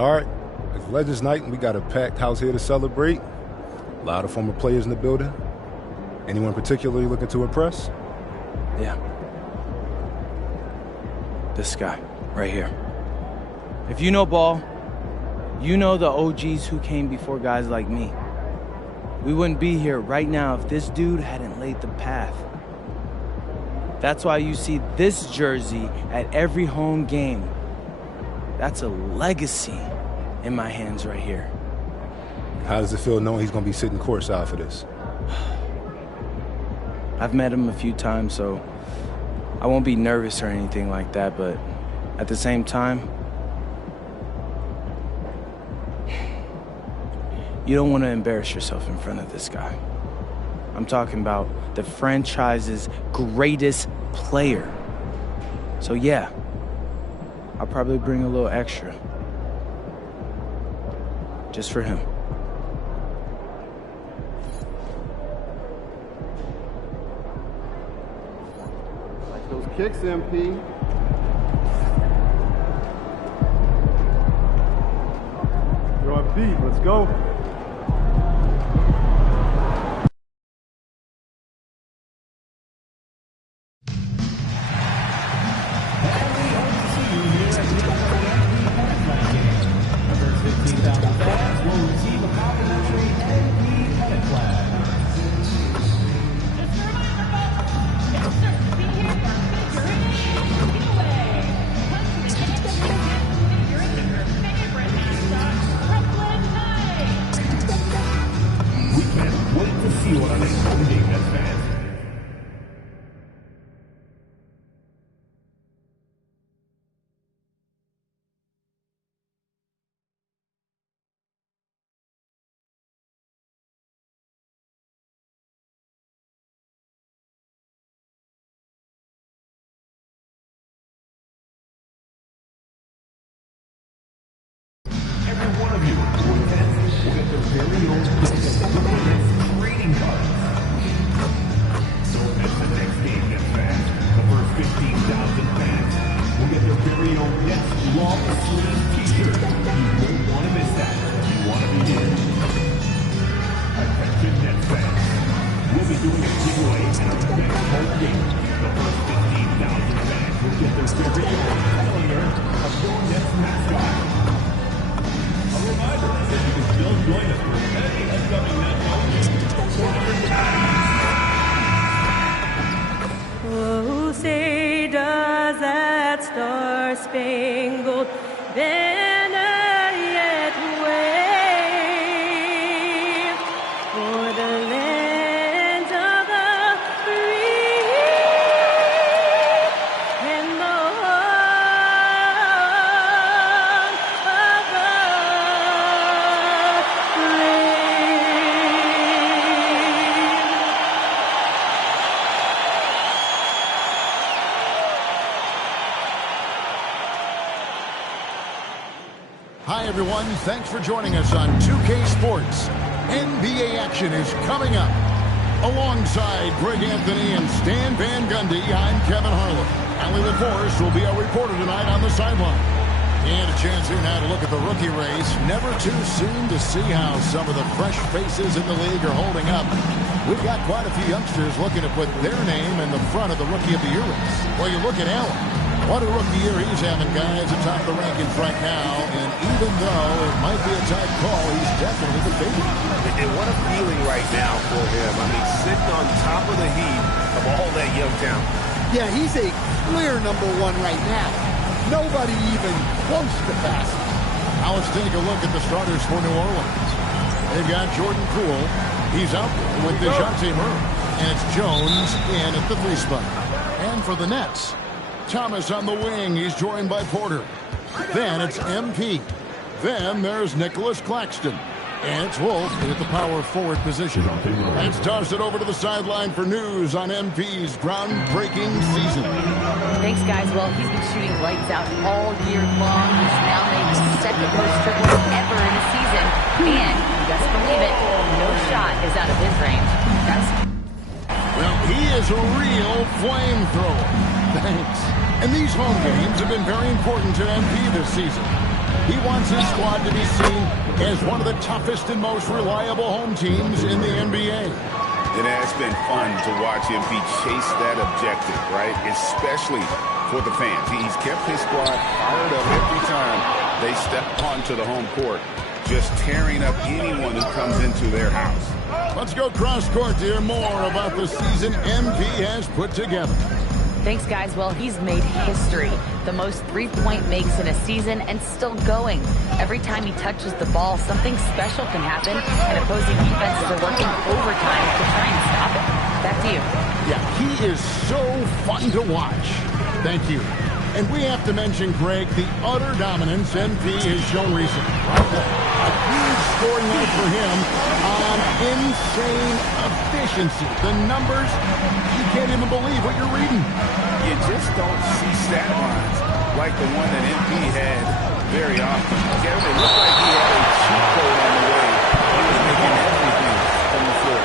All right, it's Legends Night, and we got a packed house here to celebrate. A lot of former players in the building. Anyone particularly looking to impress? Yeah. This guy, right here. If you know ball, you know the OGs who came before guys like me. We wouldn't be here right now if this dude hadn't laid the path. That's why you see this jersey at every home game. That's a legacy in my hands right here. How does it feel knowing he's going to be sitting courtside for this? I've met him a few times, so I won't be nervous or anything like that, but at the same time, you don't want to embarrass yourself in front of this guy. I'm talking about the franchise's greatest player. So yeah, I'll probably bring a little extra. Just for him. Like those kicks, MP. You're on beat, let's go. One of you will get their very own trading cards. So as the next game gets fast, the first 15,000 fans will get their very own Nets long sleeve t-shirt. You won't want to miss that. You want to be in. Attention Nets fans. We'll be doing a giveaway at our next home game. The first 15,000 fans will get their very own calendar of your Nets mascot. A reminder that you can still join us for any upcoming Nets home games. Oh, say does that star-spangled banner yet wave for the land of the free and the home of the Hi, everyone. Thanks for joining us on 2K Sports. NBA action is coming up. Alongside Greg Anthony and Stan Van Gundy, I'm Kevin Harlan. Allie LaForce will be our reporter tonight on the sideline. And a chance here now to look at the rookie race. Never too soon to see how some of the fresh faces in the league are holding up. We've got quite a few youngsters looking to put their name in the front of the Rookie of the Year race. Well, you look at Allen. What a rookie year he's having, guys, atop the rankings right now. And even though it might be a tight call, he's definitely the favorite. And what a feeling right now for him. I mean, sitting on top of the heap of all that young talent. Yeah, he's a clear number one right now. Nobody even close to passing. Now let's take a look at the starters for New Orleans. They've got Jordan Poole. He's out with DeJounte Murray. And it's Jones in at the 3 spot. And for the Nets, Thomas on the wing. He's joined by Porter. Then it's MP. Then there's Nicholas Claxton. And it's Wolf at the power forward position. Let's toss it over to the sideline for news on MP's groundbreaking season. Thanks, guys. Well, he's been shooting lights out all year long. He's now made the second most triples ever in a season. And, you best believe it, no shot is out of his range. Guys? Well, he is a real flamethrower. Thanks. And these home games have been very important to MP this season. He wants his squad to be seen as one of the toughest and most reliable home teams in the NBA. It has been fun to watch MP chase that objective, right? Especially for the fans. He's kept his squad fired up every time they step onto the home court, just tearing up anyone who comes into their house. Let's go cross court to hear more about the season MP has put together. Thanks, guys. Well, he's made history. The most three-point makes in a season and still going. Every time he touches the ball, something special can happen, and opposing defenses are working overtime to try and stop it. Back to you. Yeah, he is so fun to watch. Thank you. And we have to mention, Greg, the utter dominance MP has shown recently. A huge scoring night for him on insane efficiency. The numbers, you can't even believe what you're reading. You just don't see stat lines like the one that MP had very often. Kevin, it looked like he had a cheat code on the way. He was making everything from the floor.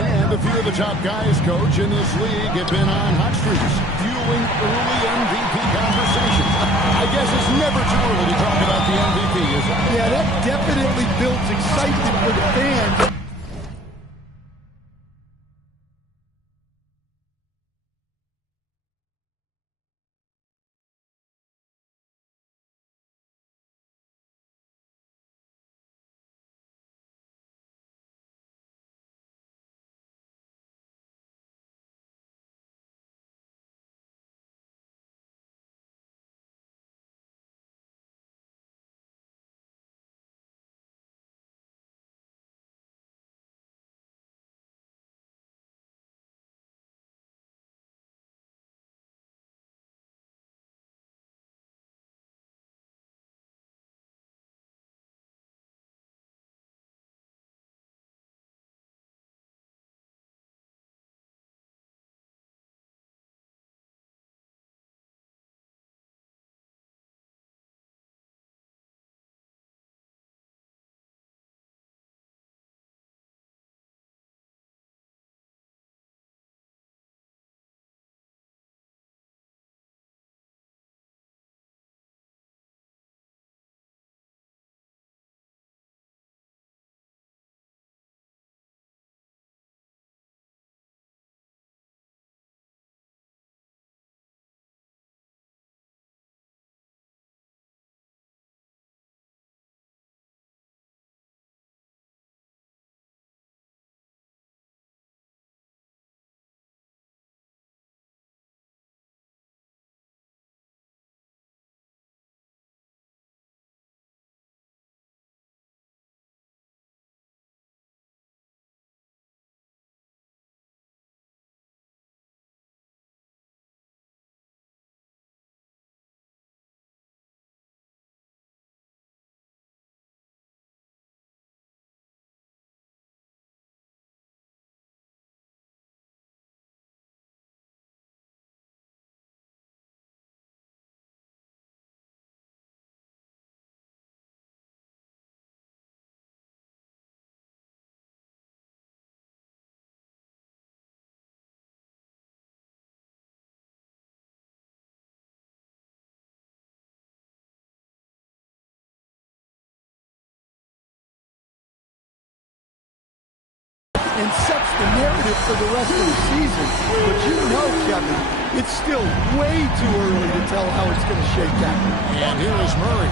And a few of the top guys, Coach, in this league have been on hot streaks, fueling early MVP conversations. I guess it's never too early to talk about the MVP, is it? Yeah, that definitely builds excitement for the fans. And sets the narrative for the rest of the season. But you know, Kevin, it's still way too early to tell how it's going to shake out. And here is Murray.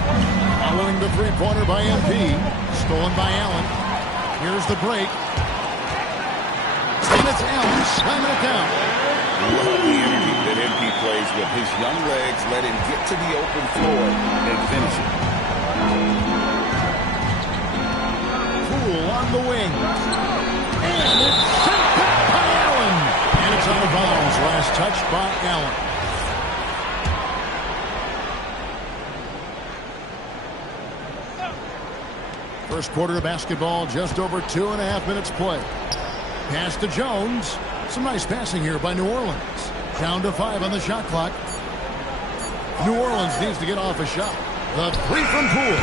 Following the three-pointer by MP. Stolen by Allen. Here's the break. And it's Allen slamming it down. Love the energy that MP plays with. His young legs let him get to the open floor and finish it. Poole on the wing. And it's sent back by Allen. And it's out of bounds. Last touch by Allen. First quarter of basketball, just over 2.5 minutes play. Pass to Jones. Some nice passing here by New Orleans. Down to 5 on the shot clock. New Orleans needs to get off a shot. The three from Poole.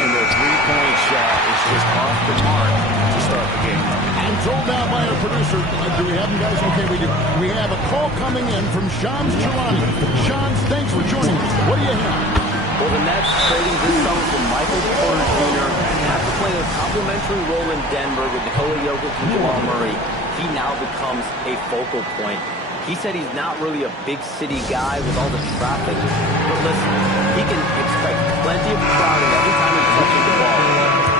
And their three-point shot is just off the mark to start the game. I'm told now by our producer, do we have them, guys? Okay, we do. We have a call coming in from Shams Charania. Shams, thanks for joining us. What do you have? Well, the Nets trading this summer for Michael Porter Jr. After playing a complimentary role in Denver with Nikola Jokic and Jamal Murray, he now becomes a focal point. He said he's not really a big city guy with all the traffic. But listen, he can expect plenty of crowding every time he touches the ball.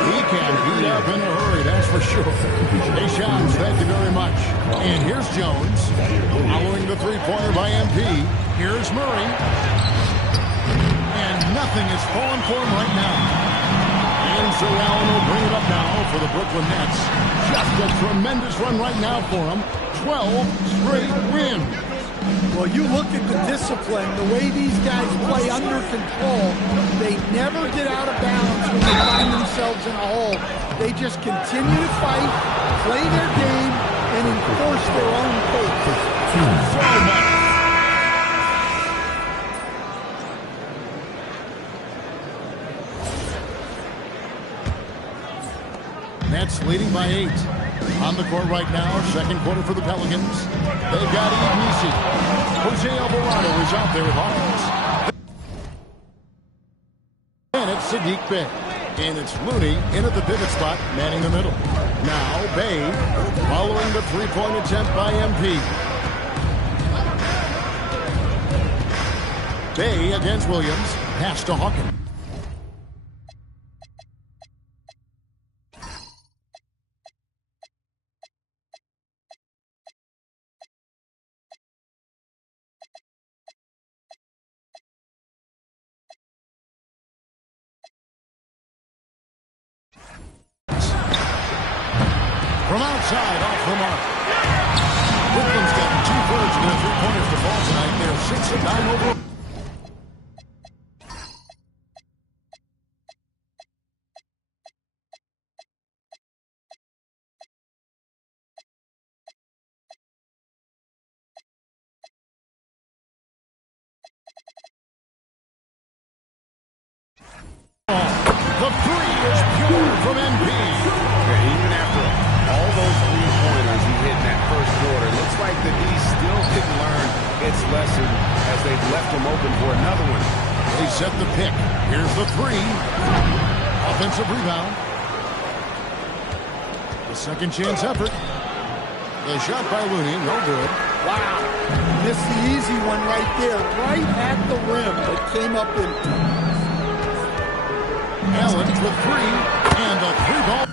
He can heat up in a hurry, that's for sure. Hey, Shams, thank you very much. And here's Jones. Following the three-pointer by MP. Here's Murray. And nothing is falling for him right now. And so Allen will bring it up now for the Brooklyn Nets. Just a tremendous run right now for him. 12 straight wins. Well, you look at the discipline, the way these guys play under control. They never get out of balance when they find themselves in a hole. They just continue to fight, play their game, and enforce their own pace. So much. Nets leading by 8. On the court right now, second quarter for the Pelicans. They've got Nisi. Jose Alvarado is out there with Hawkins. And it's Sadiq Bey. And it's Looney in at the pivot spot, manning the middle. Now Bey following the three-point attempt by MP. Bey against Williams. Pass to Hawkins. From outside, off the mark. Brooklyn's got 2/3 of their three-pointers to fall tonight. They're 6 of 9 overall. The three is pure from MP. Even after all those three-pointers he hit in that first quarter, it looks like the D still didn't learn its lesson as they've left him open for another one. They set the pick. Here's the three. Offensive rebound. The second chance effort. The shot by Looney, no good. Wow. Missed the easy one right there, right at the rim, but came up empty. Allen with three, and the three-ball.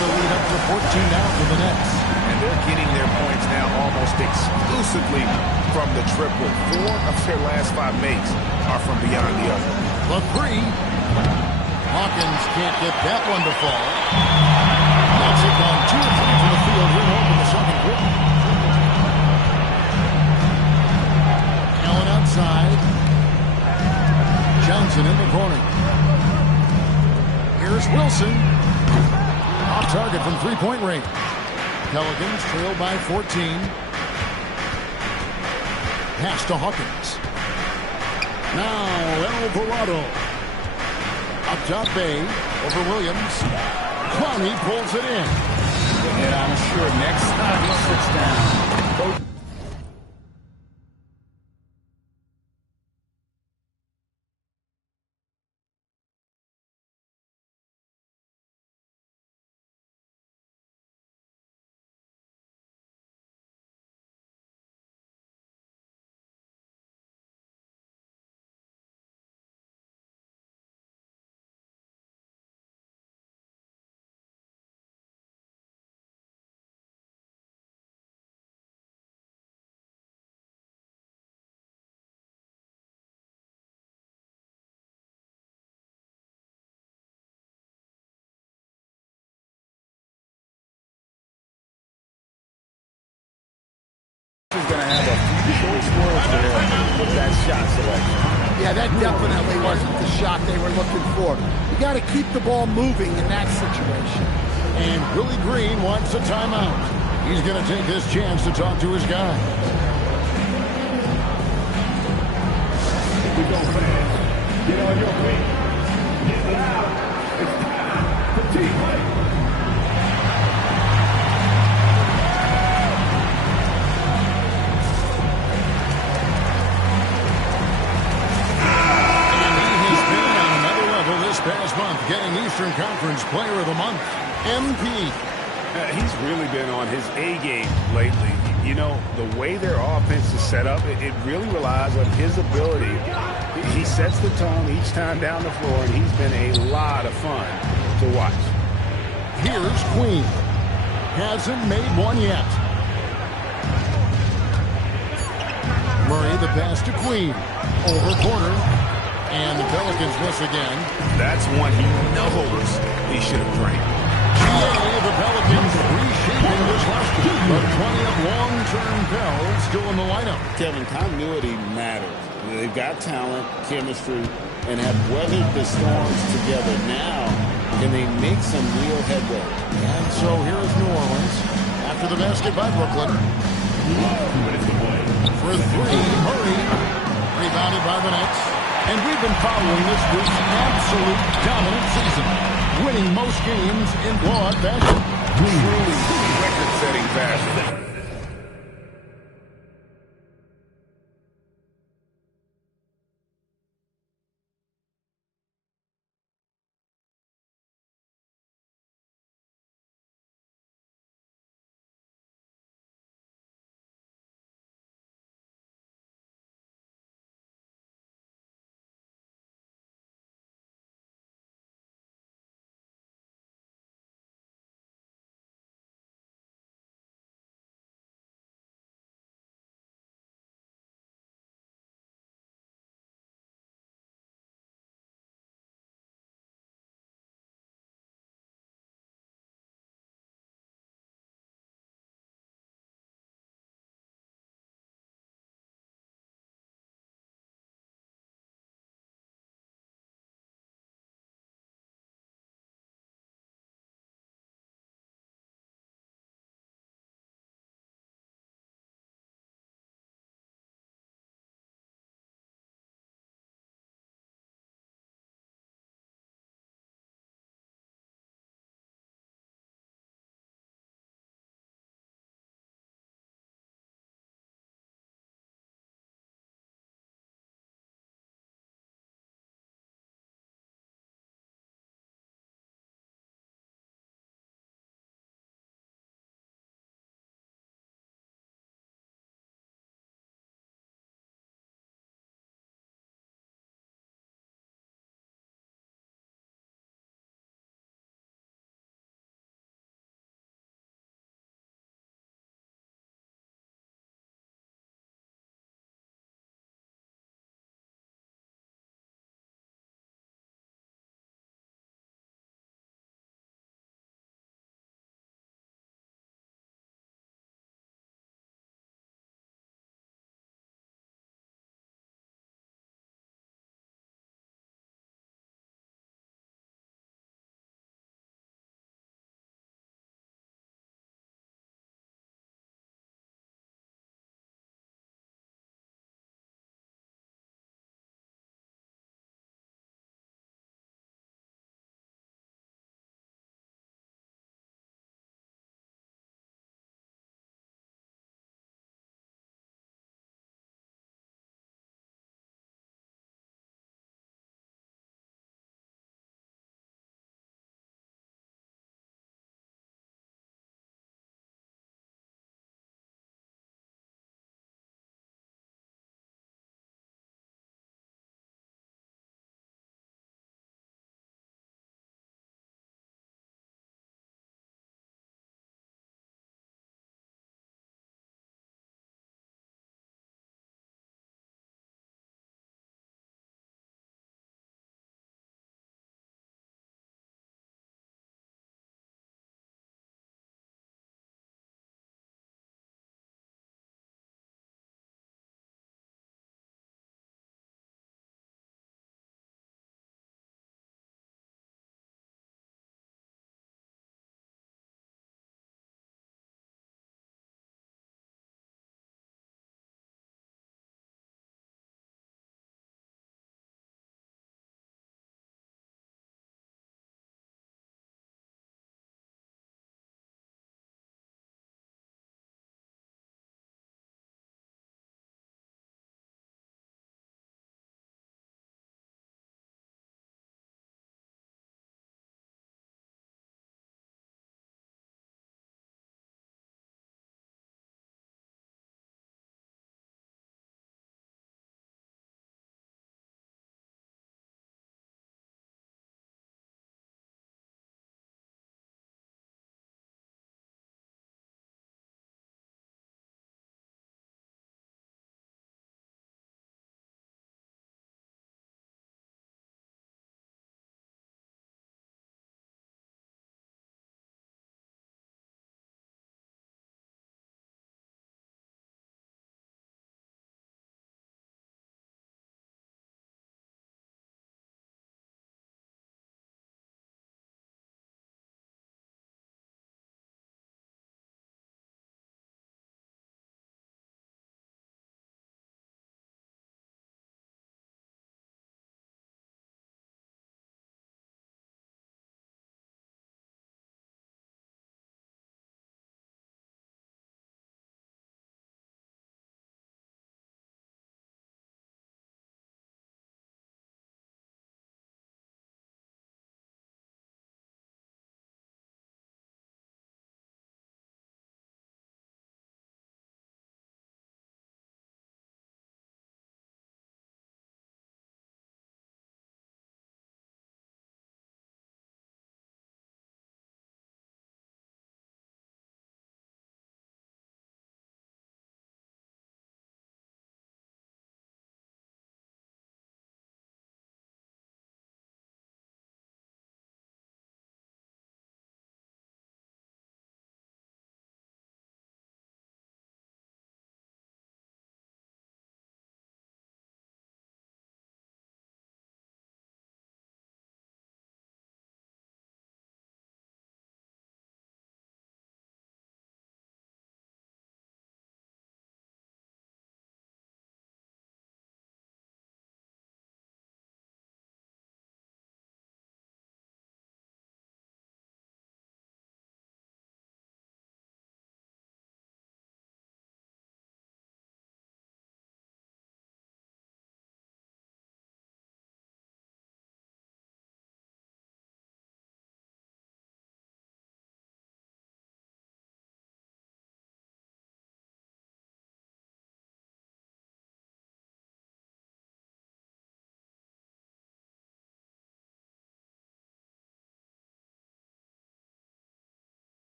the lead up to 14 now for the Nets. And they're getting their points now almost exclusively from the triple. 4 of their last 5 makes are from beyond the arc. The three. Hawkins can't get that one to fall. That's it, gone 2 of 3 from the field here home in the second quarter. Allen outside. Johnson in the corner. Here's Wilson. Off target from three-point range. Pelicans trail by 14. Pass to Hawkins. Now Alvarado. Up top Bay over Williams. Clowney pulls it in. And I'm sure next time he sits down, is going to have a few choice words for him with that shot selection. Yeah, that definitely wasn't the shot they were looking for. You got to keep the ball moving in that situation. And Willie Green wants a timeout. He's going to take this chance to talk to his guy. We go fast. Get on your feet. Get loud. It's time for team play. Past month, getting Eastern Conference Player of the Month, MP. He's really been on his A game lately. You know, the way their offense is set up, it really relies on his ability. He sets the tone each time down the floor, and he's been a lot of fun to watch. Here's Queen. Hasn't made one yet. Murray, the pass to Queen. Over corner. And the Pelicans miss again. That's one he knows he should have drank. The Pelicans reshaping this roster. But plenty of long-term Pels still in the lineup. Kevin, continuity matters. They've got talent, chemistry, and have weathered the storms together. Now, can they make some real headway? And so here's New Orleans. After the basket by Brooklyn. For three, Murray. Rebounded by the Nets. And we've been following this group's absolute dominant season, winning most games in broad fashion. Truly record-setting fashion.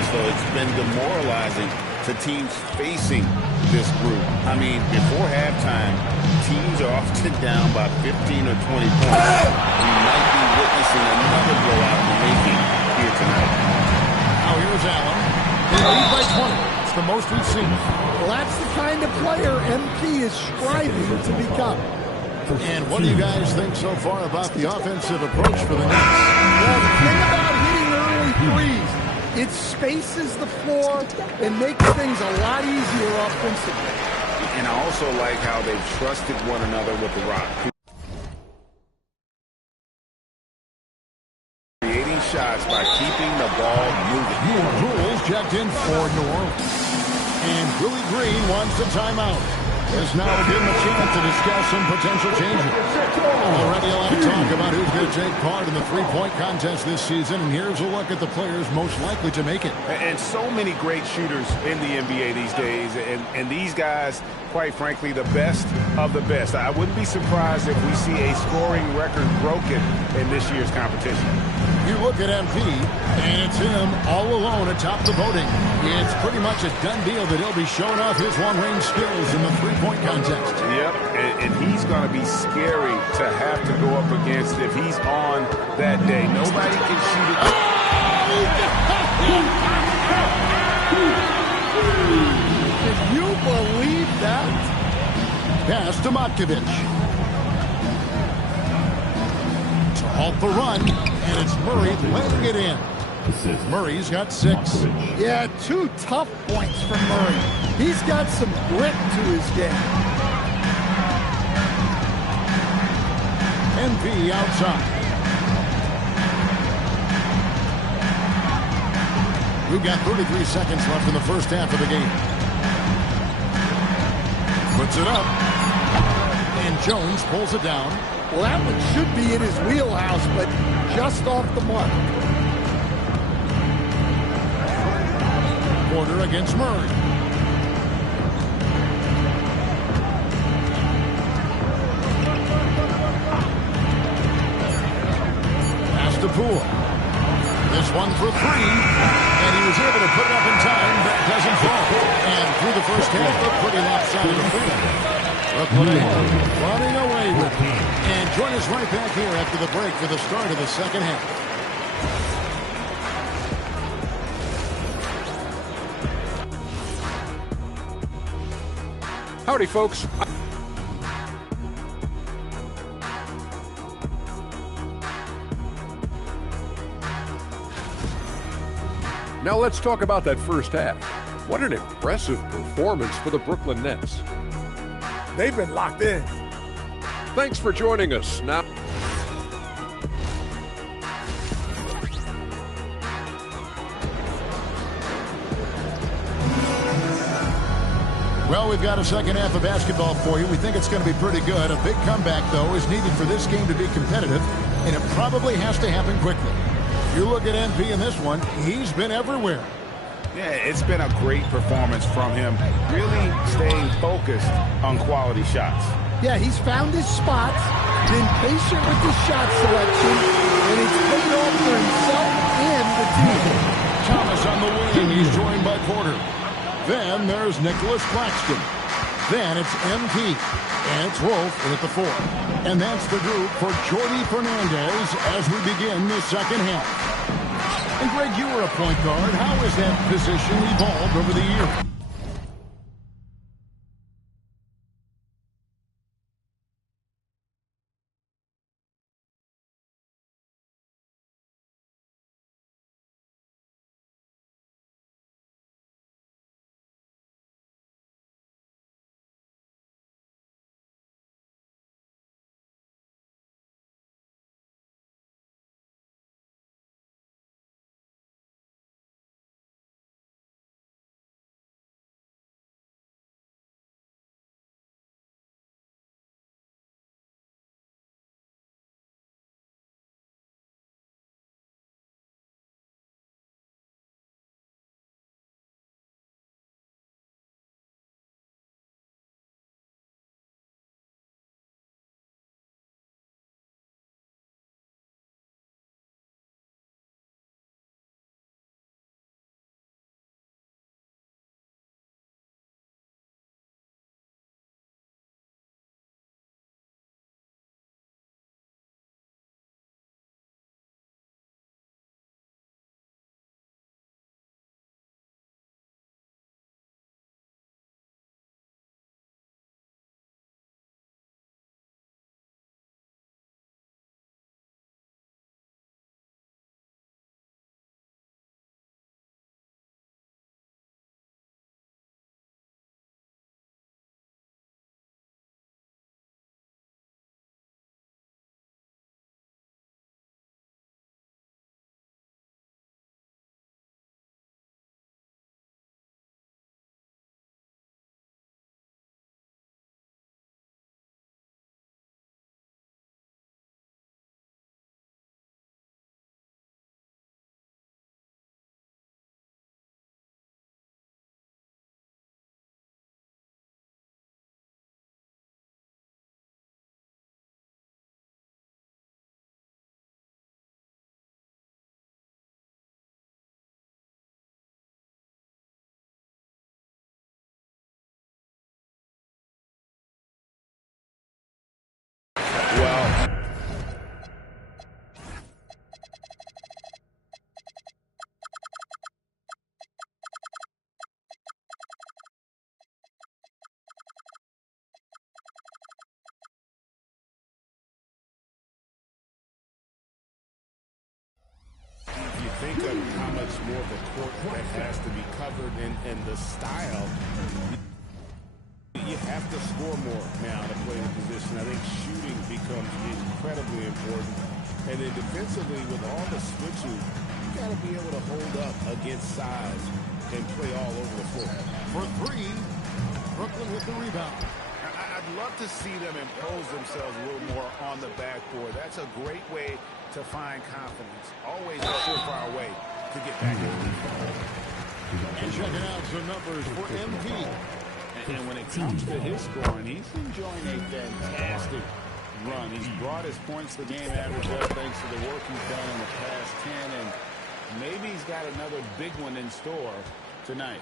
as though it's been demoralizing to teams facing this group. I mean, before halftime, teams are often down by 15 or 20 points. We might be witnessing another blowout in the making here tonight. Now here's Allen. They lead by 20. It's the most we've seen. Well, that's the kind of player MP is striving to become. And what do you guys think so far about the offensive approach for the Knicks? Well, the thing about hitting early threes, it spaces the floor and makes things a lot easier offensively. And I also like how they've trusted one another with the rock. Creating shots by keeping the ball moving. More rules checked in for New Orleans. And Willie Green wants a timeout. There's now give him a chance to discuss some potential changes. Already a lot of talk about who's going to take part in the three-point contest this season, and here's a look at the players most likely to make it. And so many great shooters in the NBA these days, and these guys, quite frankly, the best of the best. I wouldn't be surprised if we see a scoring record broken in this year's competition. You look at MP, and it's him all alone atop the voting. It's pretty much a done deal that he'll be showing off his long-range skills in the three-point contest. Yep, and he's going to be scary to have to go up against if he's on that day. Nobody can shoot it. Can you believe that? Pass to Matkovic. To halt the run, and it's Murray laying it in. Murray's got 6. Yeah, 2 tough points from Murray. He's got some grit to his game. MP outside. We've got 33 seconds left in the first half of the game. Puts it up. And Jones pulls it down. Well, that one should be in his wheelhouse, but just off the mark. Porter against Murray. Pass to Poole. This one for 3. And he was able to put it up in time. That doesn't fall. And through the first half, a pretty lopsided affair. Brooklyn running away with it. And join us right back here after the break for the start of the second half. Howdy, folks. Now let's talk about that first half. What an impressive performance for the Brooklyn Nets. They've been locked in. Thanks for joining us. Now, well, we've got a second half of basketball for you. We think it's going to be pretty good. A big comeback, though, is needed for this game to be competitive, and it probably has to happen quickly. You look at MP in this one, he's been everywhere. Yeah, it's been a great performance from him, really staying focused on quality shots. Yeah, he's found his spots, been patient with his shot selection, and it's paid off for himself and the team. Thomas on the wing, he's joined by Porter. Then there's Nicholas Claxton. Then it's MP. And it's Wolf in at the 4. And that's the group for Jordi Fernandez as we begin the second half. And Greg, you were a point guard. How has that position evolved over the years? style, you have to score more now to play the position. I think shooting becomes incredibly important. And then defensively, with all the switching, you got to be able to hold up against size and play all over the floor. For three, Brooklyn with the rebound. I'd love to see them impose themselves a little more on the backboard. That's a great way to find confidence. Always a surefire way to get back in the lead. And checking out some numbers for MP. And when it comes to his scoring, he's enjoying a fantastic run. He's brought his points to game average up thanks to the work he's done in the past 10, and maybe he's got another big one in store tonight.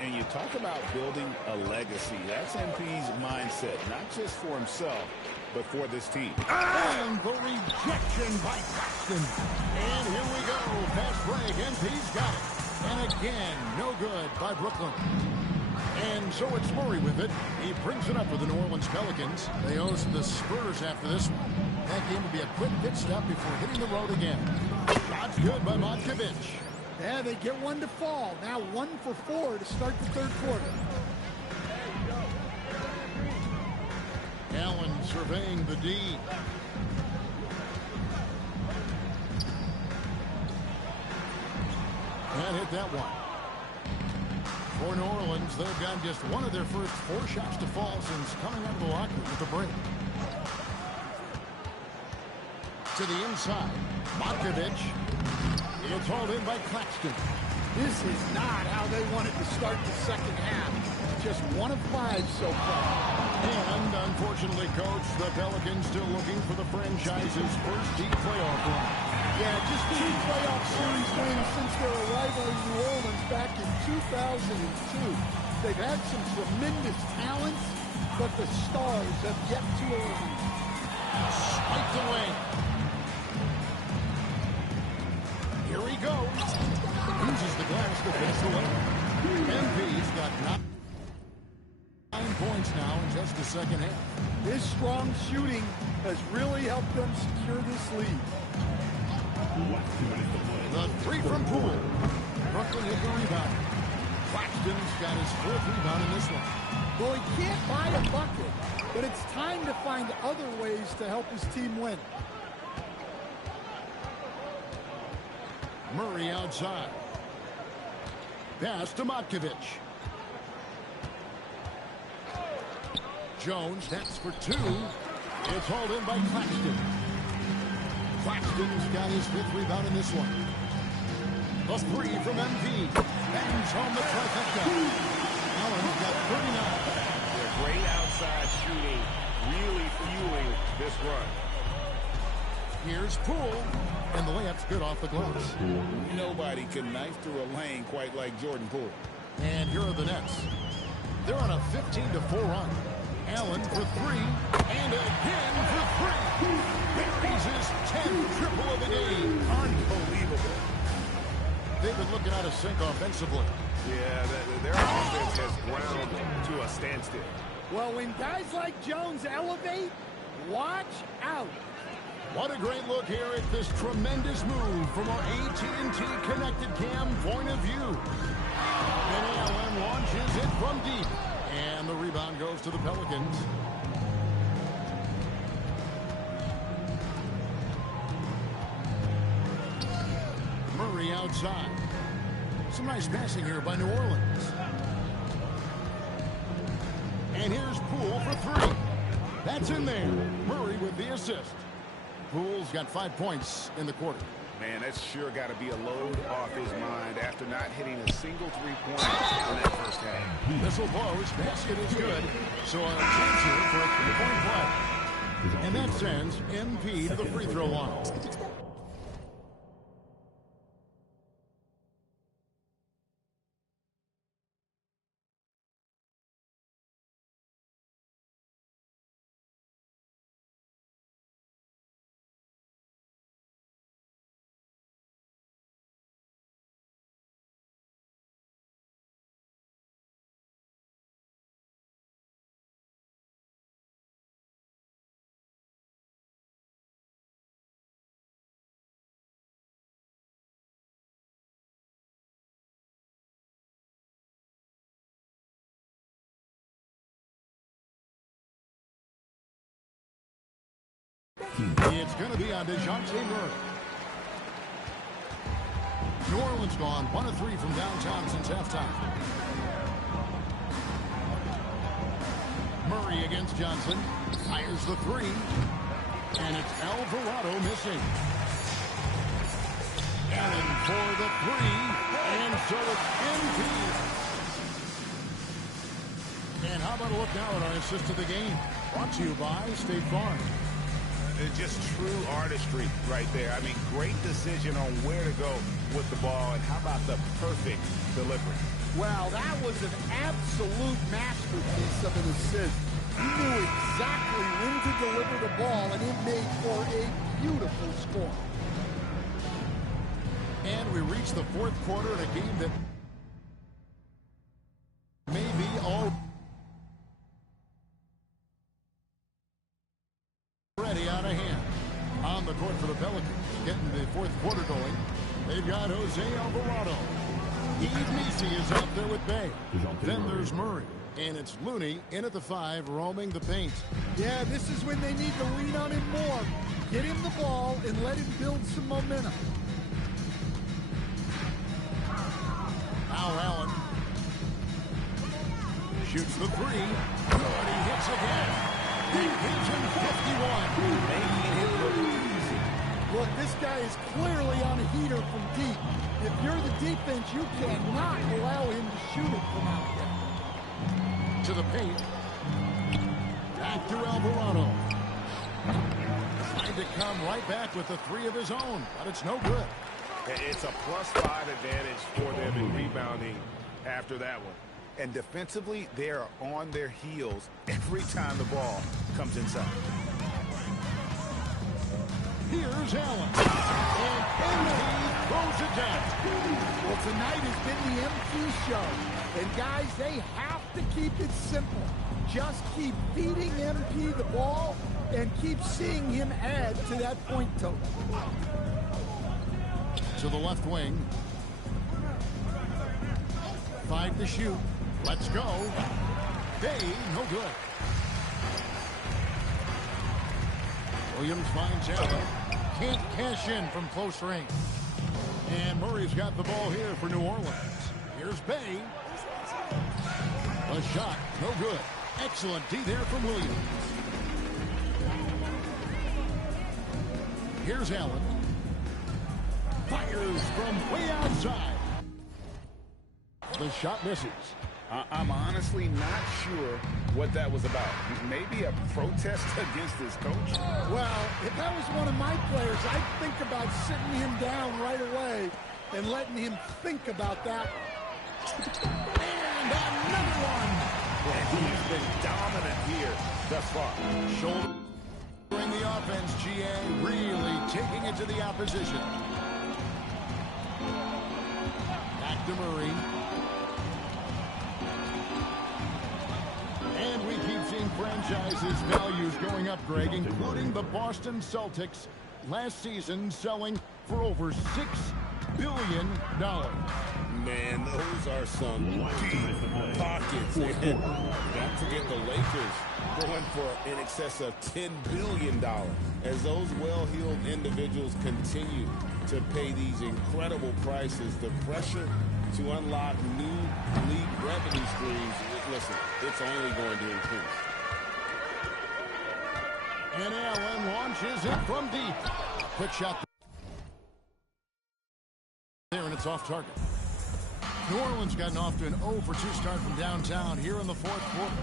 And you talk about building a legacy. That's MP's mindset, not just for himself, but for this team. And the rejection by Claxton. And here we go. Fast break. MP's got it. And again, no good by Brooklyn. And so it's Murray with it. He brings it up for the New Orleans Pelicans. They host the Spurs after this one. That game will be a quick pit stop before hitting the road again. Shot's good by Matkovic. Yeah, they get one to fall. Now 1 for 4 to start the third quarter. Allen surveying the D. And hit that one. For New Orleans, they've gotten just one of their first 4 shots to fall since coming out of the locker room with the break. To the inside. Matkovic. It's hauled in by Claxton. This is not how they wanted to start the second half. Just 1 of 5 so far. And unfortunately, Coach, the Pelicans still looking for the franchise's first deep playoff run. Yeah, just 2 playoff series wins since their arrival in New Orleans back in 2002. They've had some tremendous talents, but the stars have yet to align. Spiked away. Here he goes. Uses the glass to finish the layup. MP's got 9 points now in just the second half. This strong shooting has really helped them secure this lead. The 3 from Poole. Brooklyn hit the rebound. Claxton's got his 4th rebound in this one. Well, he can't buy a bucket, but it's time to find other ways to help his team win. Murray outside. Pass to Matkovic. Jones, that's for 2. It's hauled in by Claxton. Claxton's got his 5th rebound in this one. The 3 from MP. Bangs home the trifecta. Allen's got 39. They're great outside shooting, really fueling this run. Here's Poole, and the layup's good off the glass. Nobody can knife through a lane quite like Jordan Poole. And here are the Nets. They're on a 15-4 run. Allen for 3, and again for 3. Buries his 10th triple of the game. Unbelievable. They've been looking out of sync offensively. Yeah, their offense has ground to a standstill. Well, when guys like Jones elevate, watch out. What a great look here at this tremendous move from our AT&T Connected Cam point of view. And Allen launches it from deep. And the rebound goes to the Pelicans. Murray outside. Some nice passing here by New Orleans. And here's Poole for 3. That's in there. Murray with the assist. Poole's got 5 points in the quarter. Man, that's sure got to be a load off his mind after not hitting a single three-pointer in that first half. Missile blows. Basket is good. So a chance here for a 3-point play. And that sends MP to the free throw line. It's going to be on DeJounte Murray. New Orleans gone 1 of 3 from downtown since halftime. Murray against Johnson. Fires the 3. And it's Alvarado missing. Allen for the 3. And so it's empty. And how about a look now at our assist of the game? Brought to you by State Farm. It's just true artistry right there. I mean, great decision on where to go with the ball, and how about the perfect delivery? Well, that was an absolute masterpiece of an assist. He knew exactly when to deliver the ball, and it made for a beautiful score. And we reach the fourth quarter in a game that may be already out of hand. On the court for the Pelicans, getting the fourth quarter going. They've got Jose Alvarado. Yves Missi is out there with Bay. Then there's Murray. And it's Looney in at the 5, roaming the paint. Yeah, this is when they need to lean on him more. Get him the ball and let him build some momentum. Now Allen shoots the 3. Good, he hits again. He gives him 51. Making him look easy. Look, this guy is clearly on a heater from deep. If you're the defense, you cannot allow him to shoot it from out there. To the paint. Back to Alvarado. Trying to come right back with the 3 of his own, but it's no good. It's a +5 advantage for them in rebounding after that one. And defensively, they are on their heels every time the ball comes inside. Here's Allen. And MP throws it down. Well, tonight has been the MP show. And guys, they have to keep it simple. Just keep feeding MP the ball and keep seeing him add to that point total. To the left wing. 5 to shoot. Let's go. Bay, no good. Williams finds Allen. Can't cash in from close range. And Murray's got the ball here for New Orleans. Here's Bay. A shot, no good. Excellent D there from Williams. Here's Allen. Fires from way outside. The shot misses. I'm honestly not sure what that was about. Maybe a protest against his coach? Well, if that was one of my players, I'd think about sitting him down right away and letting him think about that. And another one. And he's been dominant here thus far. Shouldering the offense, GA really taking it to the opposition. Back to Murray. And we keep seeing franchises' values going up, Greg, including the Boston Celtics last season selling for over $6 billion. Man, those are some deep pockets. And don't forget the Lakers going for in excess of $10 billion as those well-heeled individuals continue to pay these incredible prices. The pressure to unlock new league revenue streams, listen, it's only going to increase. And Allen launches it from deep. Quick shot there, and it's off target. New Orleans gotten off to an 0-for-2 start from downtown here in the fourth quarter.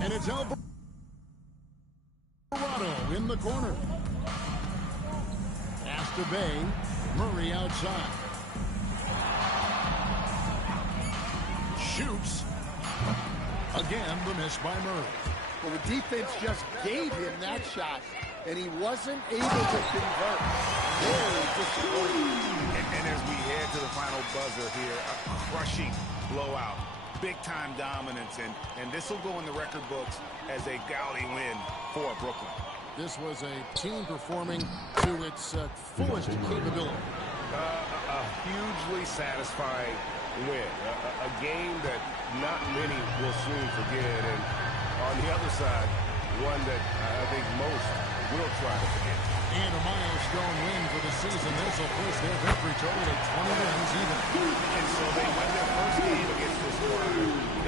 And it's Alvarado in the corner. Pass to Bay. Murray outside. Shoots. Again, the miss by Murray. Well, the defense just gave him that shot, and he wasn't able to convert. Very disappointing. And as we head to the final buzzer here, a crushing blowout, big-time dominance, and this will go in the record books as a gaudy win for Brooklyn. This was a team performing to its fullest capability. A hugely satisfying win, a game that not many will soon forget. And on the other side, one that I think most will try to forget. And a milestone win for the season. This will push their victory total to 20 wins even. And so they win their first game against this squad.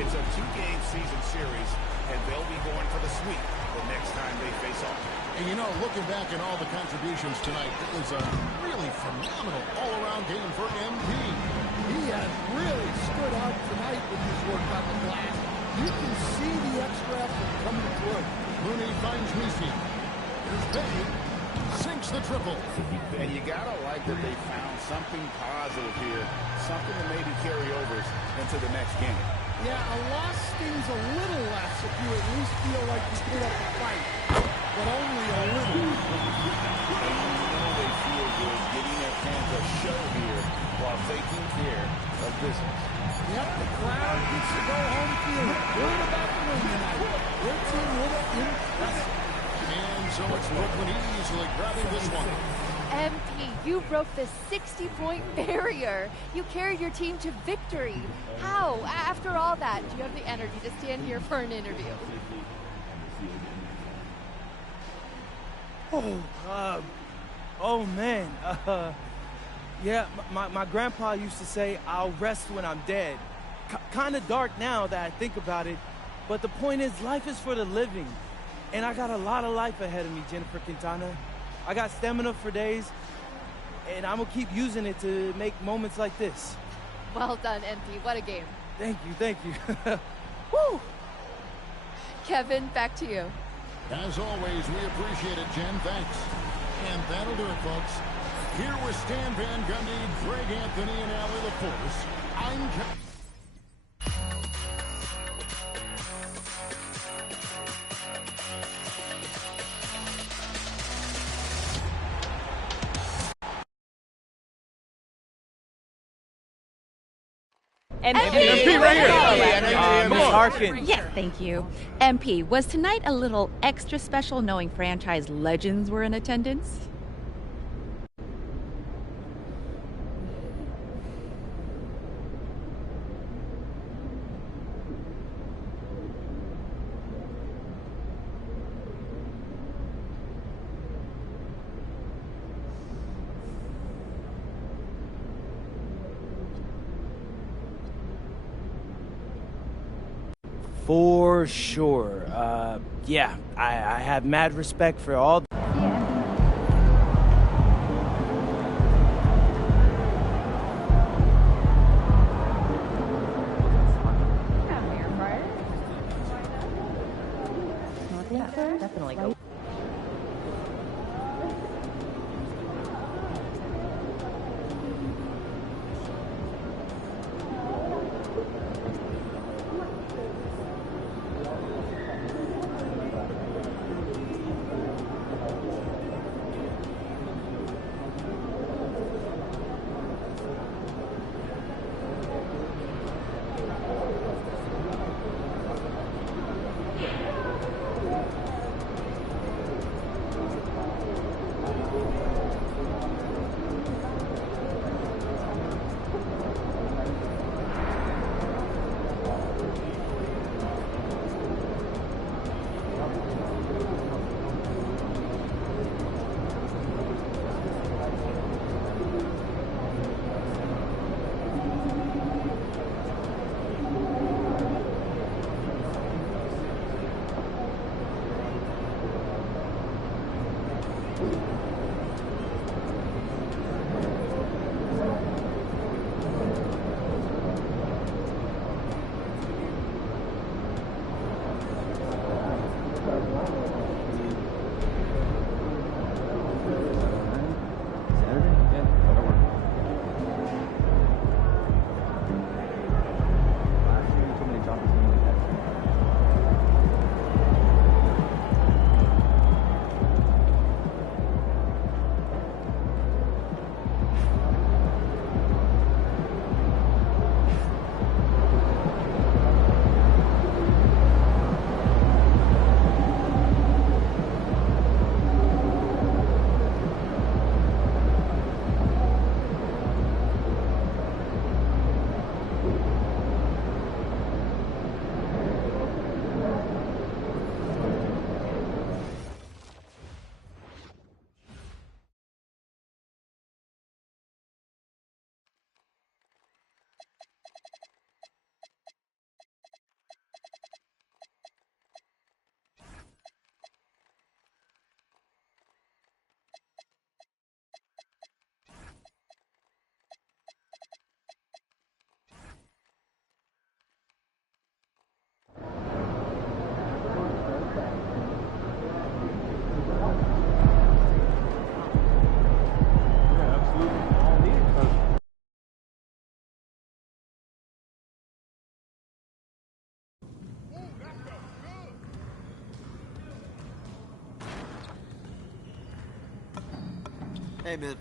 It's a 2-game season series, and they'll be going for the sweep the next time they face off. And you know, looking back at all the contributions tonight, it was a really phenomenal all-around game for MP. He has really stood out tonight with his work on the glass. You can see the extra effort coming through. Mooney finds Misi. Here's Bay. Sinks the triple. And you gotta like that they found something positive here, something to maybe carry overs into the next game. Yeah, a loss stings a little less if you at least feel like you put up a fight, but only a little. And you know they feel good getting their fans a show here while taking care of business. Yep, the crowd gets to go home feeling good about the win tonight. Their team looked impressive. And so it's Brooklyn easily grabbing this one. MP, you broke the 60-point barrier. You carried your team to victory. How? After all that, do you have the energy to stand here for an interview? Oh man. Yeah, my grandpa used to say, I'll rest when I'm dead. Kind of dark now that I think about it, but the point is, life is for the living. And I got a lot of life ahead of me, Jennifer Quintana. I got stamina for days, and I'm gonna keep using it to make moments like this. Well done, MP. What a game. Thank you. Woo! Kevin, back to you. As always, we appreciate it, Jen. Thanks. And that'll do it, folks. Here with Stan Van Gundy, Greg Anthony, and Allie LaForce, I'm Kevin. MP right here. Miss Harkins. Yes, thank you. MP, was tonight a little extra special knowing franchise legends were in attendance? For sure. Yeah, I have mad respect for all. Definitely go. Hey, man.